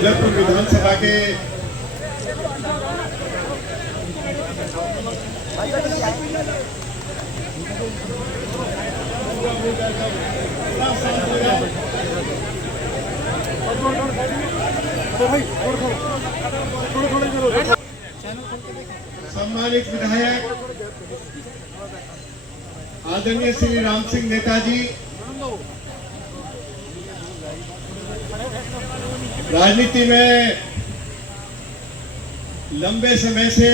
बलरपुर विधानसभा के सम्मानित विधायक आदरणीय श्री राम सिंह नेताजी, राजनीति में लंबे समय से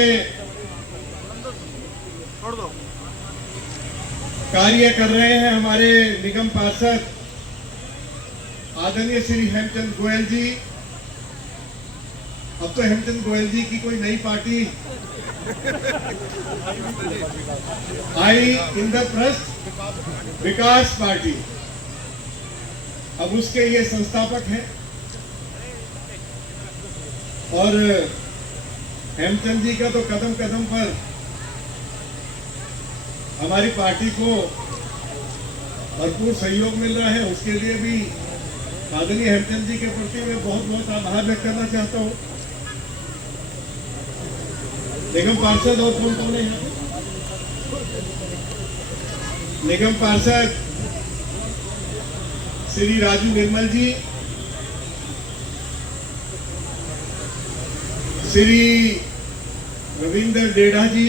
कार्य कर रहे हैं हमारे निगम पार्षद आदरणीय श्री हेमचंद गोयल जी। अब तो हेमचंद गोयल जी की कोई नई पार्टी आई, इंद्रप्रस्थ विकास पार्टी, अब उसके ये संस्थापक हैं। और हेमचंद जी का तो कदम कदम पर हमारी पार्टी को भरपूर सहयोग मिल रहा है। उसके लिए भी आदरणीय हेमचंद जी के प्रति मैं बहुत बहुत आभार व्यक्त करना चाहता हूँ। निगम पार्षद और कौन कौन है यहाँ पे? निगम पार्षद श्री राजू निर्मल जी, श्री रविंद्र डेढ़ा जी,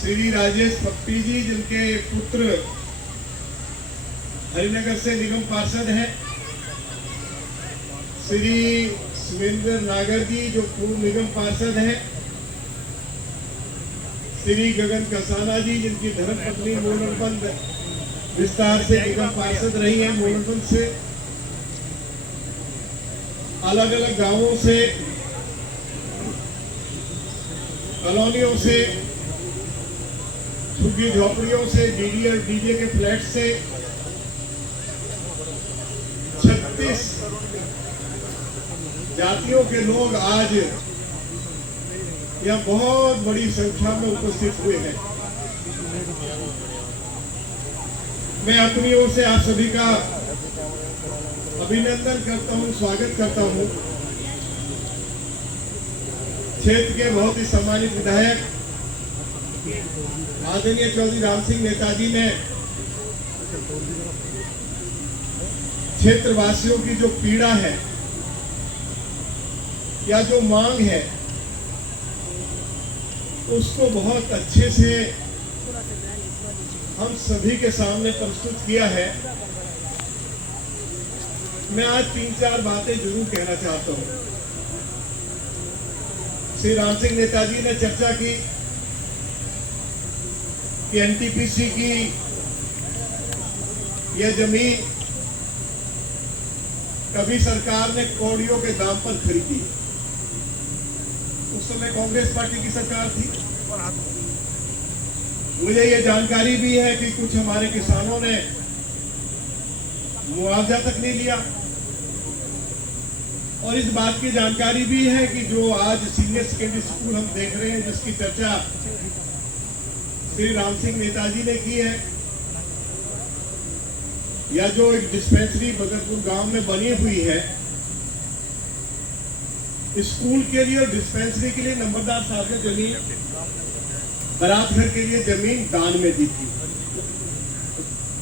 श्री राजेश पप्पी जी जिनके पुत्र हरिनगर से निगम पार्षद हैं, श्री सुरेंद्र नागर जी जो पूर्व निगम पार्षद हैं, श्री गगन कसाना जी जिनकी धर्मपत्नी मोरनबंद विस्तार से निगम पार्षद रही है, मोरनबंद से, अलग अलग गांवों से, कॉलोनियों से, झुग्गी झोपड़ियों से, डीडी और डीजे के फ्लैट से 36 जातियों के लोग आज यह बहुत बड़ी संख्या में उपस्थित हुए हैं। मैं अपनी ओर से आप सभी का अभिनंदन करता हूं, स्वागत करता हूं। क्षेत्र के बहुत ही सम्मानित विधायक आदरणीय चौधरी राम सिंह नेताजी ने क्षेत्रवासियों की जो पीड़ा है या जो मांग है उसको बहुत अच्छे से हम सभी के सामने प्रस्तुत किया है। मैं आज 3-4 बातें जरूर कहना चाहता हूं। श्री राम सिंह नेताजी ने चर्चा की कि एनटीपीसी की यह जमीन कभी सरकार ने कौड़ियों के दाम पर खरीदी। उस समय कांग्रेस पार्टी की सरकार थी। मुझे यह जानकारी भी है कि कुछ हमारे किसानों ने मुआवजा तक नहीं लिया। और इस बात की जानकारी भी है कि जो आज सीनियर सेकेंडरी स्कूल हम देख रहे हैं जिसकी चर्चा श्री राम सिंह नेताजी ने की है, या जो एक डिस्पेंसरी बगरपुर गांव में बनी हुई है, स्कूल के लिए और डिस्पेंसरी के लिए नंबरदार साहब ने जमीन बारात घर के लिए जमीन दान में दी थी,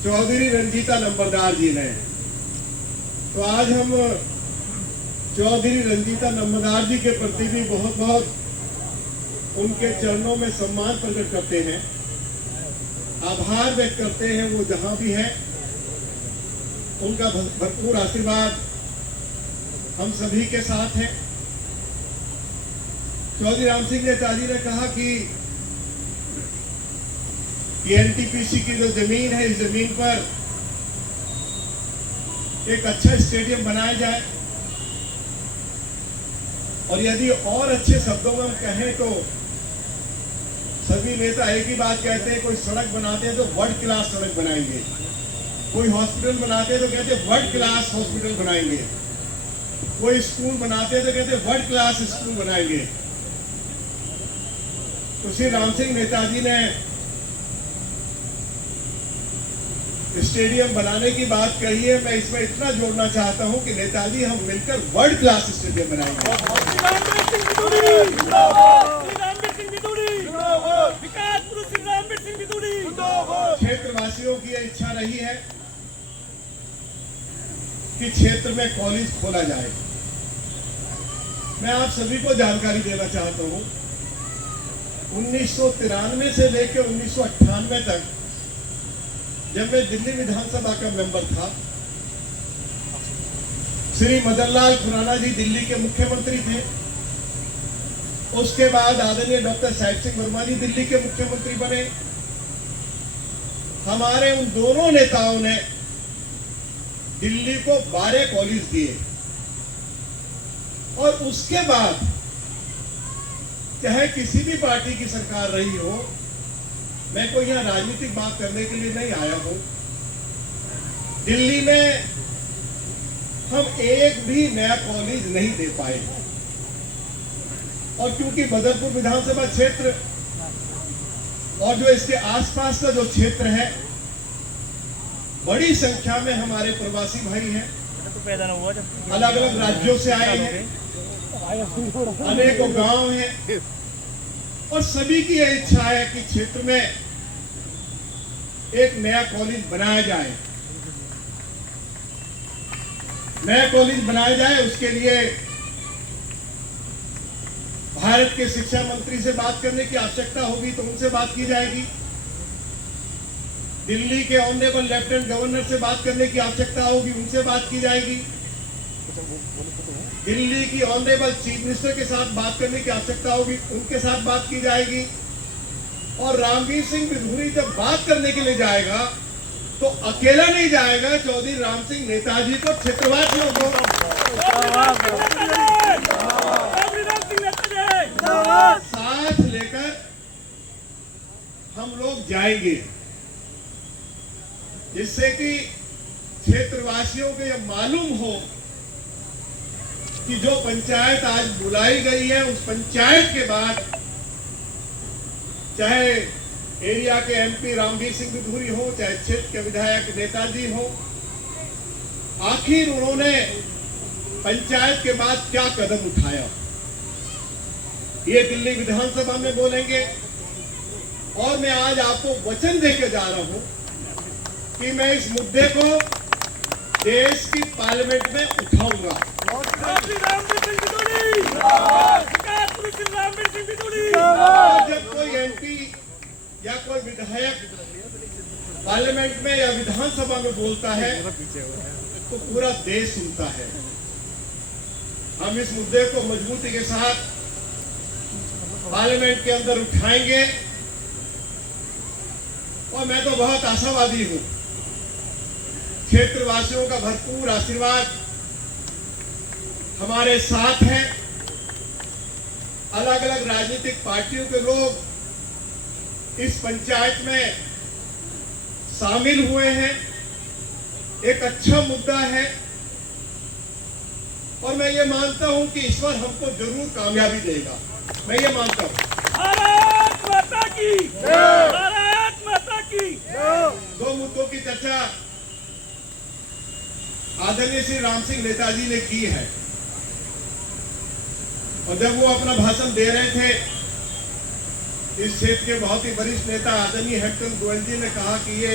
चौधरी रंजीता नंबरदार जी ने। तो आज हम चौधरी रंजीता नंबरदार जी के प्रति भी बहुत बहुत उनके चरणों में सम्मान प्रकट करते हैं, आभार व्यक्त करते हैं। वो जहां भी हैं उनका भरपूर आशीर्वाद हम सभी के साथ है। चौधरी राम सिंह नेताजी ने कहा कि एनटीपीसी की जो जमीन है, इस जमीन पर एक अच्छा स्टेडियम बनाया जाए। और यदि और अच्छे शब्दों में हम कहें तो सभी नेता एक ही बात कहते हैं, कोई सड़क बनाते हैं तो वर्ल्ड क्लास सड़क बनाएंगे, कोई हॉस्पिटल बनाते हैं तो कहते हैं वर्ल्ड क्लास हॉस्पिटल बनाएंगे, कोई स्कूल बनाते हैं तो कहते हैं वर्ल्ड क्लास स्कूल बनाएंगे। तो श्री राम सिंह नेताजी ने स्टेडियम बनाने की बात कही है। मैं इसमें इतना जोड़ना चाहता हूं कि नेताजी हम मिलकर वर्ल्ड क्लास स्टेडियम बनाएंगे। क्षेत्रवासियों की यह इच्छा रही है कि क्षेत्र में कॉलेज खोला जाए। मैं आप सभी को जानकारी देना चाहता हूं, 1993 से लेकर 1998 तक जब मैं दिल्ली विधानसभा का मेंबर था, श्री मदन लाल खुराना जी दिल्ली के मुख्यमंत्री थे। उसके बाद आदरणीय डॉक्टर साहिब सिंह वर्मा जी दिल्ली के मुख्यमंत्री बने। हमारे उन दोनों नेताओं ने दिल्ली को 12 कॉलेज दिए और उसके बाद चाहे किसी भी पार्टी की सरकार रही हो, मैं कोई यहां राजनीतिक बात करने के लिए नहीं आया हूं, दिल्ली में हम एक भी नया कॉलेज नहीं दे पाए। और क्योंकि बदरपुर विधानसभा क्षेत्र और जो इसके आसपास का जो क्षेत्र है, बड़ी संख्या में हमारे प्रवासी भाई हैं, अलग अलग राज्यों से आए हैं, अनेकों गांव हैं और सभी की यह इच्छा है कि क्षेत्र में एक नया कॉलेज बनाया जाए। नया कॉलेज बनाया जाए, उसके लिए भारत के शिक्षा मंत्री से बात करने की आवश्यकता होगी तो उनसे बात की जाएगी। दिल्ली के ऑनरेबल लेफ्टिनेंट गवर्नर से बात करने की आवश्यकता होगी, उनसे बात की जाएगी। दिल्ली की ऑनरेबल चीफ मिनिस्टर के साथ बात करने की आवश्यकता होगी, उनके साथ बात की जाएगी। और रामवीर सिंह बिधूरी जब बात करने के लिए जाएगा तो अकेला नहीं जाएगा, चौधरी राम सिंह नेताजी को, क्षेत्रवासियों को साथ लेकर हम लोग जाएंगे, जिससे कि क्षेत्रवासियों को यह मालूम हो कि जो पंचायत आज बुलाई गई है, उस पंचायत के बाद चाहे एरिया के एमपी रामवीर सिंह बिधूरी हो, चाहे क्षेत्र के विधायक नेताजी हो, आखिर उन्होंने पंचायत के बाद क्या कदम उठाया, ये दिल्ली विधानसभा में बोलेंगे। और मैं आज आपको वचन देकर जा रहा हूं कि मैं इस मुद्दे को देश की पार्लियामेंट में उठाऊंगा। जब कोई एमपी या कोई विधायक पार्लियामेंट में या विधानसभा में बोलता है तो पूरा देश सुनता है। हम इस मुद्दे को मजबूती के साथ पार्लियामेंट के अंदर उठाएंगे और मैं तो बहुत आशावादी हूं। क्षेत्रवासियों का भरपूर आशीर्वाद हमारे साथ है। अलग अलग राजनीतिक पार्टियों के लोग इस पंचायत में शामिल हुए हैं। एक अच्छा मुद्दा है और मैं ये मानता हूं कि ईश्वर हमको जरूर कामयाबी देगा। मैं ये मानता हूं। भारत माता की जय, भारत माता की जय। दो मुद्दों की चर्चा आदरणीय श्री राम सिंह नेताजी ने की है और जब वो अपना भाषण दे रहे थे, इस क्षेत्र के बहुत ही वरिष्ठ नेता आदरणीय हेमचंद गोयल जी ने कहा कि ये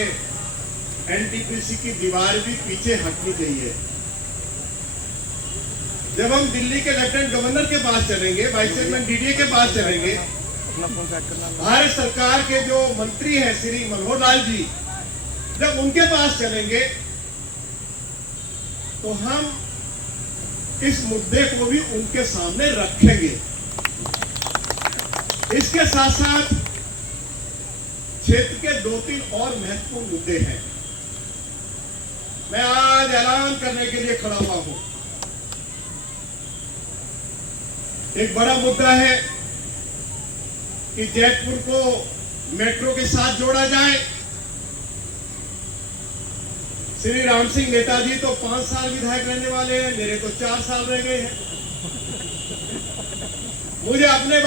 एनटीपीसी की दीवार भी पीछे हटनी चाहिए। जब हम दिल्ली के लेफ्टिनेंट गवर्नर के पास चलेंगे, वाइस चेयरमैन डीडीए के पास चलेंगे, भारत सरकार के जो मंत्री हैं श्री मनोहर लाल जी, जब उनके पास चलेंगे तो हम इस मुद्दे को भी उनके सामने रखेंगे। इसके साथ साथ क्षेत्र के 2-3 और महत्वपूर्ण मुद्दे हैं। मैं आज ऐलान करने के लिए खड़ा हुआ हूं। एक बड़ा मुद्दा है कि जैतपुर को मेट्रो के साथ जोड़ा जाए। श्री राम सिंह नेताजी तो 5 साल विधायक रहने वाले हैं, मेरे तो 4 साल रह गए हैं। मुझे अपने